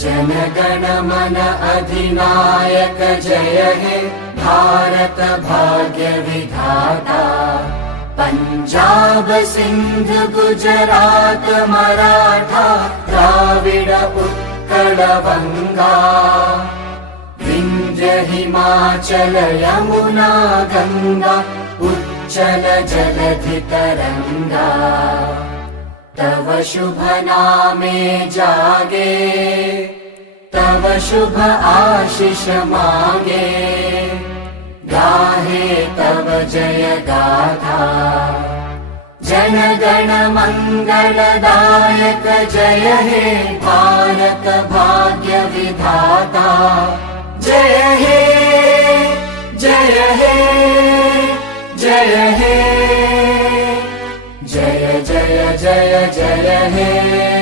जनगण मन अधिनायक जय हे भारत भाग्य विधाता। पंजाब सिंध गुजरात मराठा द्राविड उत्कल बंगा। विंध्य हिमाचल यमुना गंगा उच्चल जलधि तरंगा। तव शुभ नामे जागे तव शुभ आशीष मागे। गाहे तव जय गाथा जनगण मंगलदायक जय हे भारत भाग्य विधाता। जय हे जय हे जय हे जय जय जय जय हे।